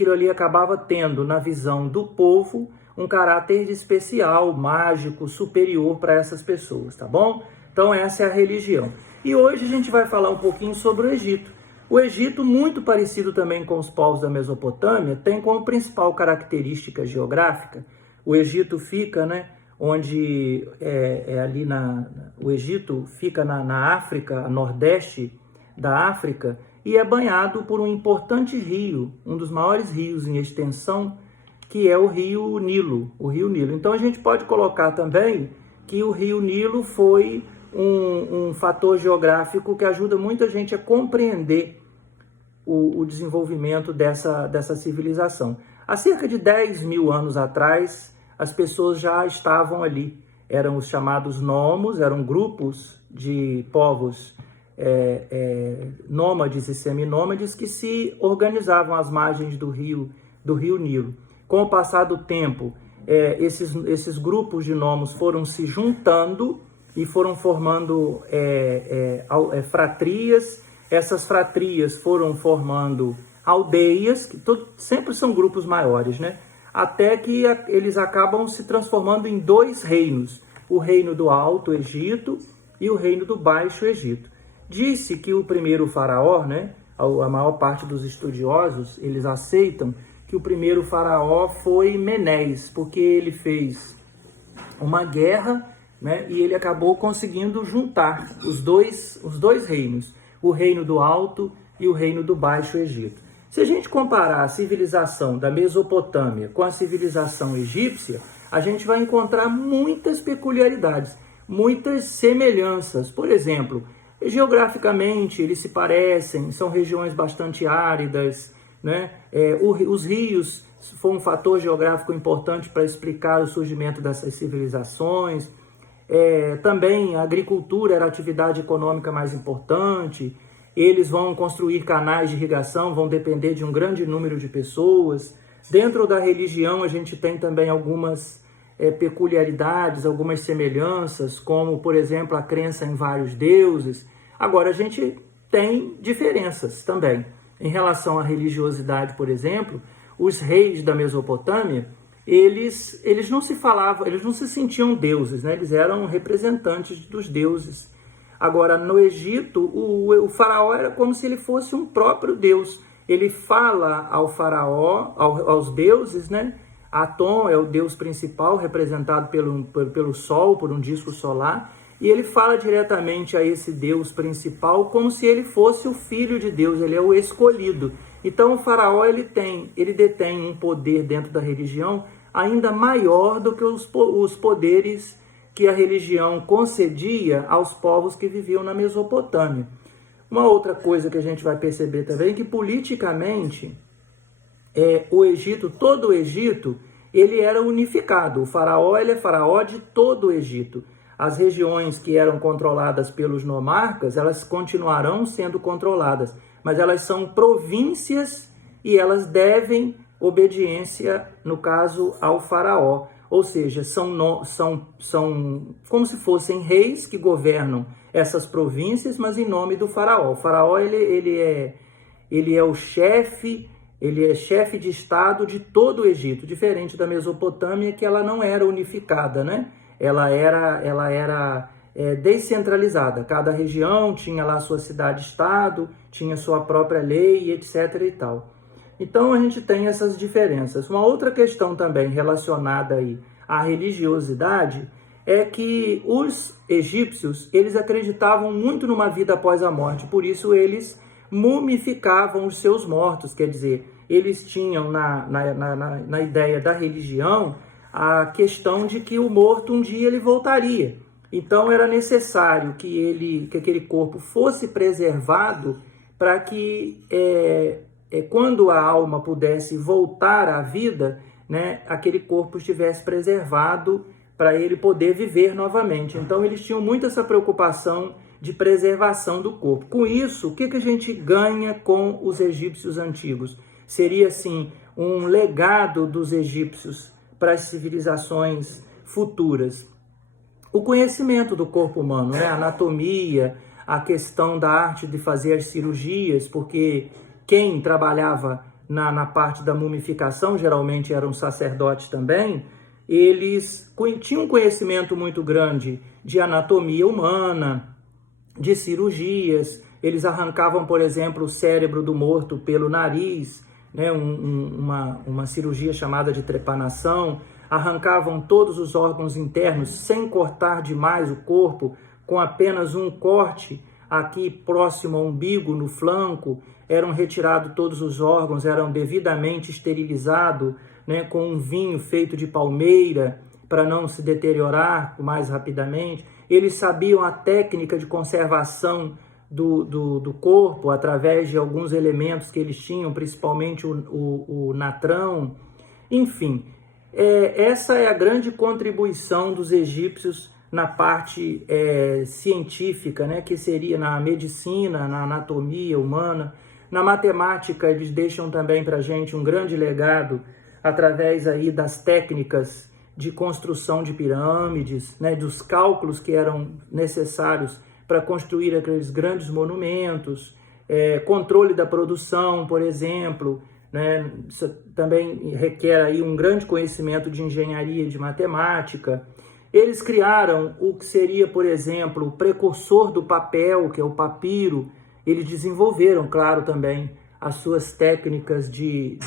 aquilo ali acabava tendo, na visão do povo, um caráter especial, mágico, superior para essas pessoas, tá bom? Então essa é a religião. E hoje a gente vai falar um pouquinho sobre o Egito. O Egito, muito parecido também com os povos da Mesopotâmia, tem como principal característica geográfica, o Egito fica, onde ali o Egito fica na África, nordeste da África, e é banhado por um importante rio, um dos maiores rios em extensão, que é o Rio Nilo, Então a gente pode colocar também que o Rio Nilo foi um fator geográfico que ajuda muita gente a compreender o desenvolvimento dessa civilização. Há cerca de 10 mil anos atrás, as pessoas já estavam ali. Eram os chamados nomos, eram grupos de povos nômades e seminômades que se organizavam às margens do rio Nilo. Com o passar do tempo, esses grupos de nomos foram se juntando e foram formando fratrias. Essas fratrias foram formando aldeias, que sempre são grupos maiores, até que eles acabam se transformando em dois reinos, o reino do Alto Egito e o reino do Baixo Egito. Disse que o primeiro faraó, a maior parte dos estudiosos, eles aceitam que o primeiro faraó foi Menés, porque ele fez uma guerra, e ele acabou conseguindo juntar os dois reinos, o reino do Alto e o reino do Baixo Egito. Se a gente comparar a civilização da Mesopotâmia com a civilização egípcia, a gente vai encontrar muitas peculiaridades, muitas semelhanças. Por exemplo, geograficamente eles se parecem, são regiões bastante áridas, os rios foram um fator geográfico importante para explicar o surgimento dessas civilizações. Também a agricultura era a atividade econômica mais importante. Eles vão construir canais de irrigação, vão depender de um grande número de pessoas. Dentro da religião a gente tem também algumas peculiaridades, algumas semelhanças, como, por exemplo, a crença em vários deuses. Agora, a gente tem diferenças também. Em relação à religiosidade, por exemplo, os reis da Mesopotâmia, eles não se falavam, eles não se sentiam deuses, eles eram representantes dos deuses. Agora, no Egito, o faraó era como se ele fosse um próprio deus. Ele fala ao faraó, aos deuses, Atom é o deus principal, representado pelo sol, por um disco solar, e ele fala diretamente a esse deus principal como se ele fosse o filho de Deus, ele é o escolhido. Então o faraó ele detém um poder dentro da religião ainda maior do que os poderes que a religião concedia aos povos que viviam na Mesopotâmia. Uma outra coisa que a gente vai perceber também é que politicamente o Egito, todo o Egito, ele era unificado. O faraó, ele é faraó de todo o Egito. As regiões que eram controladas pelos nomarcas, elas continuarão sendo controladas, mas elas são províncias e elas devem obediência, no caso, ao faraó. Ou seja, são como se fossem reis que governam essas províncias, mas em nome do faraó. O faraó, ele é o chefe. Ele é chefe de estado de todo o Egito, diferente da Mesopotâmia, que ela não era unificada, Ela era descentralizada. Cada região tinha lá sua cidade-estado, tinha sua própria lei, etc. e tal. Então a gente tem essas diferenças. Uma outra questão também relacionada aí à religiosidade é que os egípcios, eles acreditavam muito numa vida após a morte, por isso eles mumificavam os seus mortos, quer dizer, eles tinham na ideia da religião a questão de que o morto um dia ele voltaria. Então era necessário que aquele corpo fosse preservado para que quando a alma pudesse voltar à vida, aquele corpo estivesse preservado para ele poder viver novamente. Então eles tinham muito essa preocupação de preservação do corpo. Com isso, o que a gente ganha com os egípcios antigos? Seria, assim, um legado dos egípcios para as civilizações futuras. O conhecimento do corpo humano, a anatomia, a questão da arte de fazer as cirurgias, porque quem trabalhava na parte da mumificação, geralmente eram sacerdotes também, eles tinham um conhecimento muito grande de anatomia humana, de cirurgias. Eles arrancavam, por exemplo, o cérebro do morto pelo nariz, né, uma cirurgia chamada de trepanação, arrancavam todos os órgãos internos sem cortar demais o corpo, com apenas um corte aqui próximo ao umbigo, no flanco, eram retirados todos os órgãos, eram devidamente esterilizados, né, com um vinho feito de palmeira, para não se deteriorar mais rapidamente. Eles sabiam a técnica de conservação do corpo através de alguns elementos que eles tinham, principalmente o natrão. Enfim, essa é a grande contribuição dos egípcios na parte científica, né, que seria na medicina, na anatomia humana. Na matemática, eles deixam também para a gente um grande legado através aí das técnicas de construção de pirâmides, né, dos cálculos que eram necessários para construir aqueles grandes monumentos, controle da produção, por exemplo, né, isso também requer aí um grande conhecimento de engenharia e de matemática. Eles criaram o que seria, por exemplo, o precursor do papel, que é o papiro. Eles desenvolveram, claro, também as suas técnicas de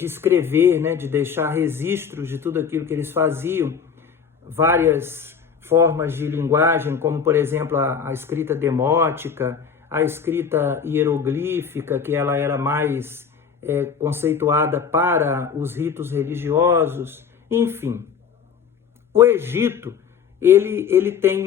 escrever, né, de deixar registros de tudo aquilo que eles faziam, várias formas de linguagem, como, por exemplo, a escrita demótica, a escrita hieroglífica, que ela era mais conceituada para os ritos religiosos, enfim. O Egito, ele tem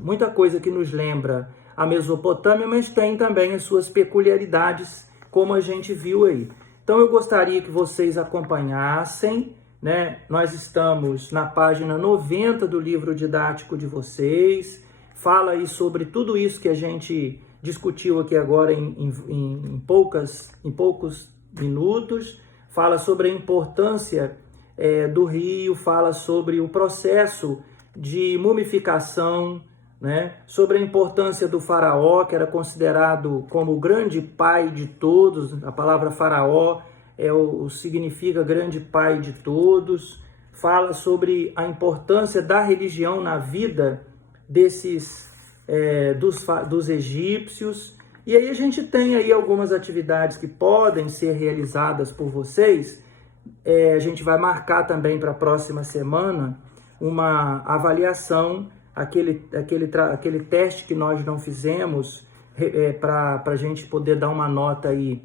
muita coisa que nos lembra a Mesopotâmia, mas tem também as suas peculiaridades, como a gente viu aí. Então eu gostaria que vocês acompanhassem, né? Nós estamos na página 90 do livro didático de vocês, fala aí sobre tudo isso que a gente discutiu aqui agora em poucos minutos, fala sobre a importância do rio, fala sobre o processo de mumificação, né? Sobre a importância do faraó, que era considerado como o grande pai de todos. A palavra faraó significa grande pai de todos. Fala sobre a importância da religião na vida dos egípcios. E aí a gente tem aí algumas atividades que podem ser realizadas por vocês. A gente vai marcar também para a próxima semana uma avaliação, aquele teste que nós não fizemos, para a gente poder dar uma nota aí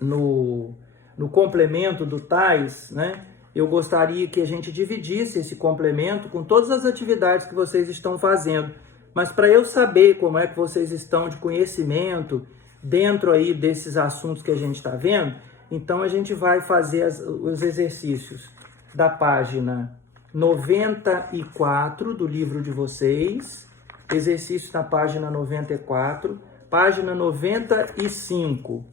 no complemento do TAIS, né? Eu gostaria que a gente dividisse esse complemento com todas as atividades que vocês estão fazendo. Mas para eu saber como é que vocês estão de conhecimento dentro aí desses assuntos que a gente está vendo, então a gente vai fazer os exercícios da página 94 do livro de vocês, exercício na página 94, página 95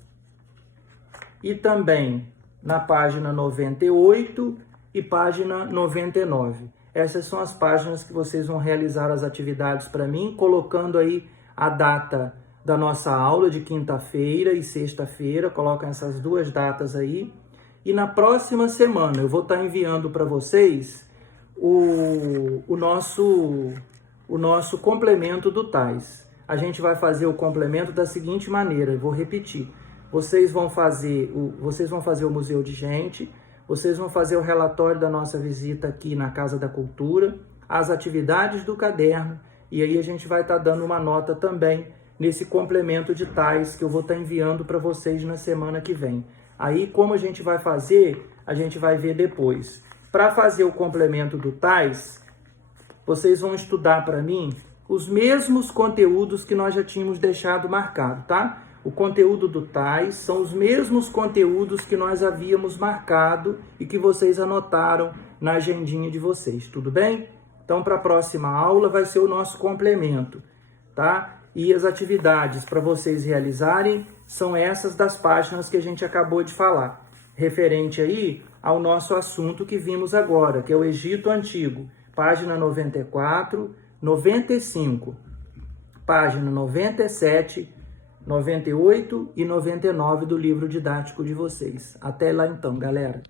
e também na página 98 e página 99. Essas são as páginas que vocês vão realizar as atividades para mim, colocando aí a data da nossa aula de quinta-feira e sexta-feira, colocam essas duas datas aí. E na próxima semana eu vou estar enviando para vocês o nosso complemento do TAIS. A gente vai fazer o complemento da seguinte maneira, eu vou repetir. Vocês vão fazer o Museu de Gente, vocês vão fazer o relatório da nossa visita aqui na Casa da Cultura, as atividades do caderno, e aí a gente vai estar dando uma nota também nesse complemento de TAIS que eu vou estar enviando para vocês na semana que vem. Aí, como a gente vai fazer, a gente vai ver depois. Para fazer o complemento do TAIS, vocês vão estudar para mim os mesmos conteúdos que nós já tínhamos deixado marcado, tá? O conteúdo do TAIS são os mesmos conteúdos que nós havíamos marcado e que vocês anotaram na agendinha de vocês, tudo bem? Então, para a próxima aula vai ser o nosso complemento, tá? E as atividades para vocês realizarem são essas das páginas que a gente acabou de falar, referente aí ao nosso assunto que vimos agora, que é o Egito Antigo, página 94, 95, página 97, 98 e 99 do livro didático de vocês. Até lá então, galera!